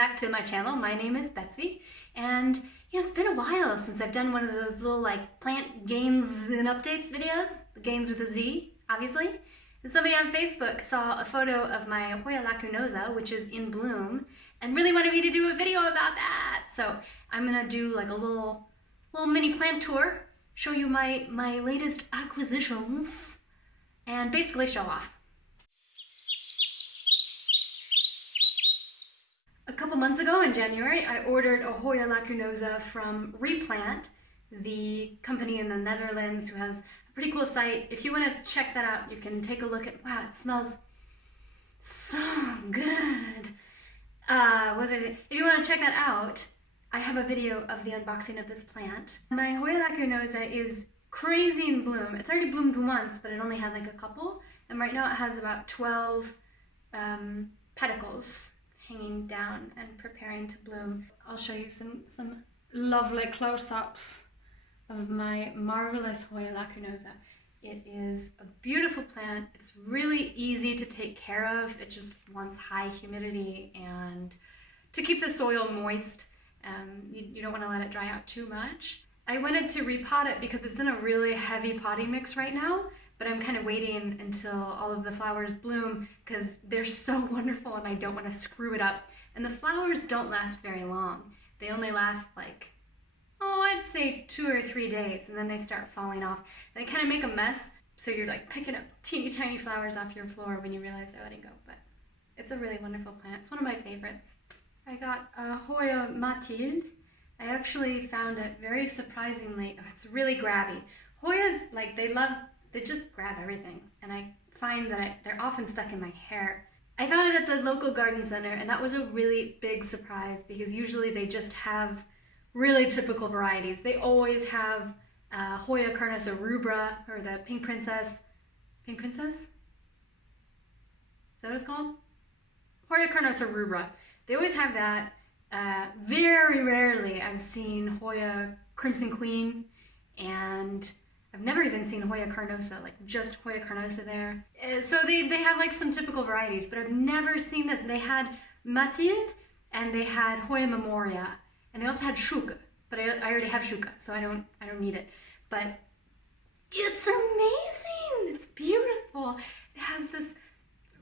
back to my channel. My name is Betsy, and it's been a while since I've done one of those little plant gains and updates videos, the gains with a Z, obviously. And somebody on Facebook saw a photo of my Hoya lacunosa, which is in bloom, and really wanted me to do a video about that. So I'm gonna do like a little mini plant tour, show you my latest acquisitions, and basically show off. A couple months ago in January, I ordered a Hoya lacunosa from Replant, the company in the Netherlands who has a pretty cool site. If you want to check that out, you can take a look at, wow, it smells so good. If you want to check that out, I have a video of the unboxing of this plant. My Hoya lacunosa is crazy in bloom. It's already bloomed once, but it only had like a couple. And right now it has about 12 pedicles hanging down and preparing to bloom. I'll show you some lovely close-ups of my marvelous Hoya lacunosa. It is a beautiful plant. It's really easy to take care of. It just wants high humidity and to keep the soil moist. You don't want to let it dry out too much. I wanted to repot it because it's in a really heavy potting mix right now, but I'm kind of waiting until all of the flowers bloom because they're so wonderful and I don't want to screw it up. And the flowers don't last very long. They only last I'd say 2 or 3 days, and then they start falling off. They kind of make a mess, so you're picking up teeny tiny flowers off your floor when you realize they're letting go. But it's a really wonderful plant. It's one of my favorites. I got a Hoya Mathilde. I actually found it very surprisingly. Oh, it's really grabby. Hoyas, they just grab everything, and I find that they're often stuck in my hair. I found it at the local garden center, and that was a really big surprise because usually they just have really typical varieties. They always have Hoya Canosa rubra, or the pink princess. Pink princess? Is that what it's called? Hoya Canosa rubra. They always have that. Very rarely I've seen Hoya Crimson Queen, and I've never even seen Hoya Canosa, just Hoya Canosa there. So they have some typical varieties, but I've never seen this. They had Mathilde and they had Hoya Memoria, and they also had Shuka, but I already have Shuka, so I don't need it. But it's amazing. It's beautiful. It has this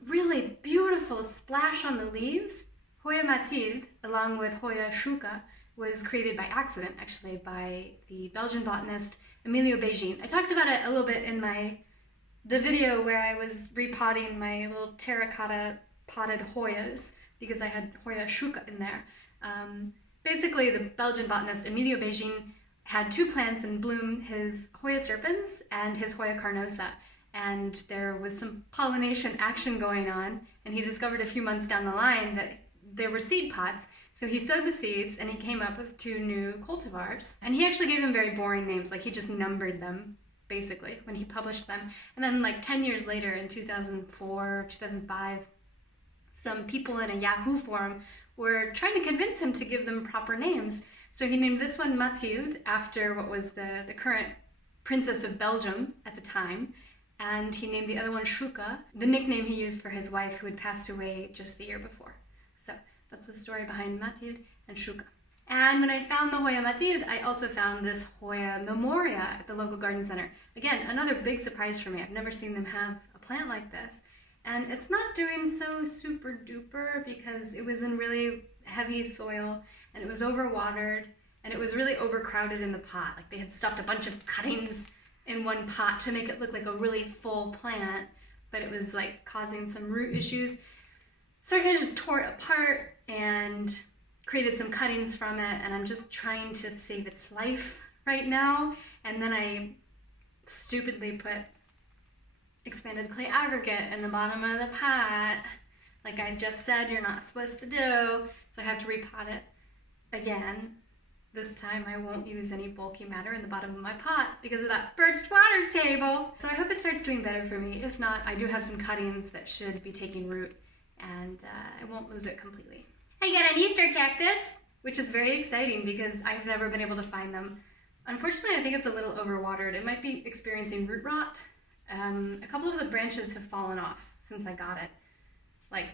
really beautiful splash on the leaves. Hoya Mathilde, along with Hoya Shuka, was created by accident, actually, by the Belgian botanist Emei. I talked about it a little bit in the video where I was repotting my little terracotta potted Hoyas because I had Hoya Shuka in there. Basically, the Belgian botanist Emei had 2 plants in bloom, his Hoya serpens and his Hoya Canosa, and there was some pollination action going on, and he discovered a few months down the line that there were seed pods. So he sowed the seeds and he came up with 2 new cultivars. And he actually gave them very boring names, he just numbered them, basically, when he published them. And then 10 years later, in 2004, 2005, some people in a Yahoo forum were trying to convince him to give them proper names. So he named this one Mathilde, after what was the current princess of Belgium at the time. And he named the other one Shuka, the nickname he used for his wife who had passed away just the year before. So that's the story behind Mathilde and Shuka. And when I found the Hoya Mathilde, I also found this Hoya Memoria at the local garden center. Again, another big surprise for me. I've never seen them have a plant like this. And it's not doing so super duper because it was in really heavy soil and it was overwatered and it was really overcrowded in the pot. They had stuffed a bunch of cuttings in one pot to make it look like a really full plant, but it was causing some root issues. So I kind of just tore it apart and created some cuttings from it, and I'm just trying to save its life right now. And then I stupidly put expanded clay aggregate in the bottom of the pot, like I just said you're not supposed to do. So I have to repot it again. This time I won't use any bulky matter in the bottom of my pot because of that birched water table. So I hope it starts doing better for me. If not, I do have some cuttings that should be taking root, and I won't lose it completely. I got an Easter cactus, which is very exciting because I've never been able to find them. Unfortunately, I think it's a little overwatered. It might be experiencing root rot. A couple of the branches have fallen off since I got it,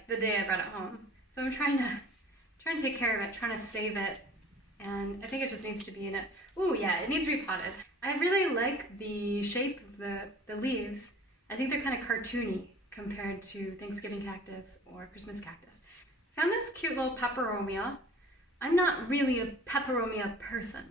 the day I brought it home. So I'm trying trying to take care of it, trying to save it. And I think it just needs to be in it. Ooh, yeah, it needs to be potted. I really like the shape of the leaves. I think they're kind of cartoony compared to Thanksgiving cactus or Christmas cactus. Found this cute little peperomia. I'm not really a peperomia person,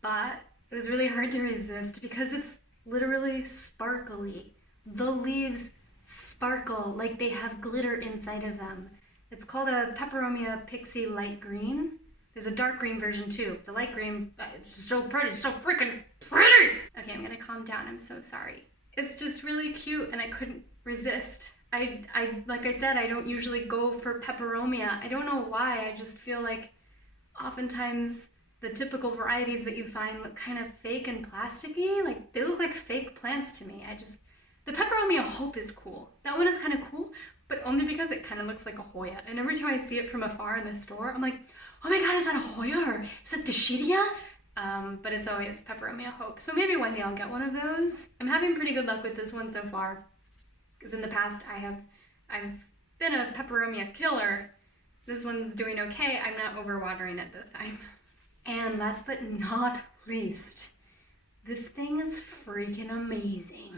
but it was really hard to resist because it's literally sparkly. The leaves sparkle like they have glitter inside of them. It's called a Peperomia Pixie Light Green. There's a dark green version too. The light green, it's so pretty, so freaking pretty! Okay, I'm gonna calm down, I'm so sorry. It's just really cute and I couldn't resist. Like I said, I don't usually go for peperomia. I don't know why, I just feel like oftentimes the typical varieties that you find look kind of fake and plasticky. Like, they look like fake plants to me. The Peperomia Hope is cool. That one is kind of cool, but only because it kind of looks like a Hoya. And every time I see it from afar in the store, I'm like, oh my god, is that a Hoya or is that Deschidia? But it's always Peperomia Hope. So maybe one day I'll get one of those. I'm having pretty good luck with this one so far, because in the past I've been a Peperomia killer. This one's doing okay. I'm not overwatering it this time. And last but not least, this thing is freaking amazing.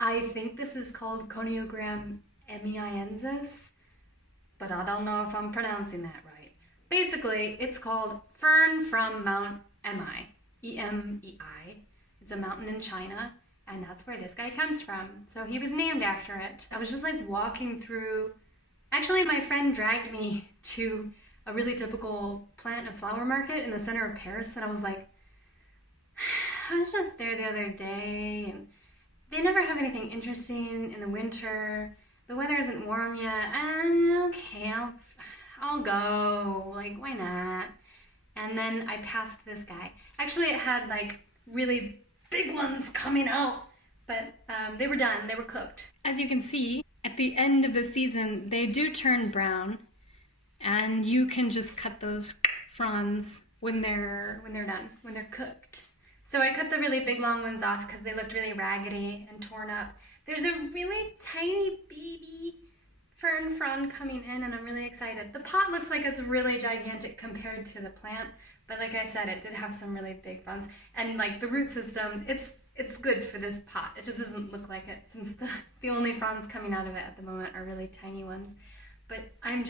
I think this is called Coniogramme emeiensis, but I don't know if I'm pronouncing that right. Basically, it's called Fern from Mount Emei, E-M-E-I. It's a mountain in China, and that's where this guy comes from. So he was named after it. I was just like walking through, actually my friend dragged me to a really typical plant and flower market in the center of Paris, and I was like, I was just there the other day, and they never have anything interesting in the winter. The weather isn't warm yet, and okay, I'll go, like, why not? And then I passed this guy. Actually, it had like really big ones coming out, but they were done, they were cooked. As you can see, at the end of the season, they do turn brown, and you can just cut those fronds when they're done, when they're cooked. So I cut the really big long ones off because they looked really raggedy and torn up. There's a really tiny baby fern frond coming in, and I'm really excited. The pot looks like it's really gigantic compared to the plant, but like I said, it did have some really big fronds. And like the root system, it's good for this pot. It just doesn't look like it since the only fronds coming out of it at the moment are really tiny ones. But I'm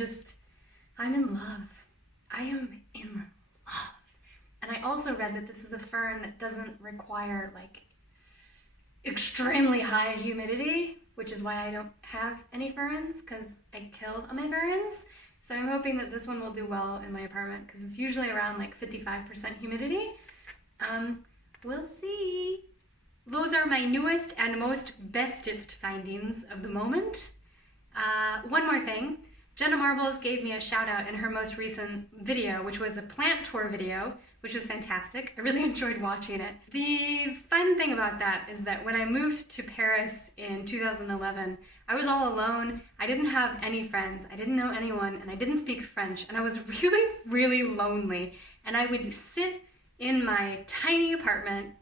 in love. I am in love. And I also read that this is a fern that doesn't require like extremely high humidity, which is why I don't have any ferns, because I killed all my ferns. So I'm hoping that this one will do well in my apartment, because it's usually around like 55% humidity. We'll see. Those are my newest and most bestest findings of the moment. One more thing. Jenna Marbles gave me a shout out in her most recent video, which was a plant tour video, which was fantastic. I really enjoyed watching it. The fun thing about that is that when I moved to Paris in 2011, I was all alone. I didn't have any friends. I didn't know anyone, and I didn't speak French, and I was really, really lonely. And I would sit in my tiny apartment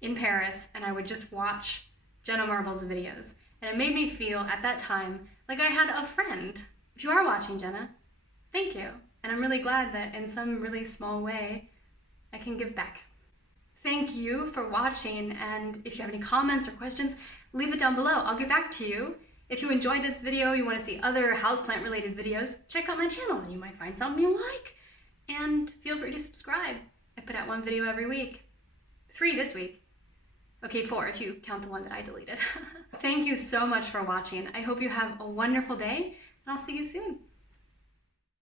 in Paris, and I would just watch Jenna Marbles videos. And it made me feel, at that time, like I had a friend. If you are watching, Jenna, thank you. And I'm really glad that in some really small way, I can give back. Thank you for watching, and if you have any comments or questions, leave it down below. I'll get back to you. If you enjoyed this video, you want to see other houseplant related videos, check out my channel. You might find something you like. And feel free to subscribe. I put out one video every week. 3 this week. Okay, 4 if you count the one that I deleted. Thank you so much for watching. I hope you have a wonderful day, and I'll see you soon.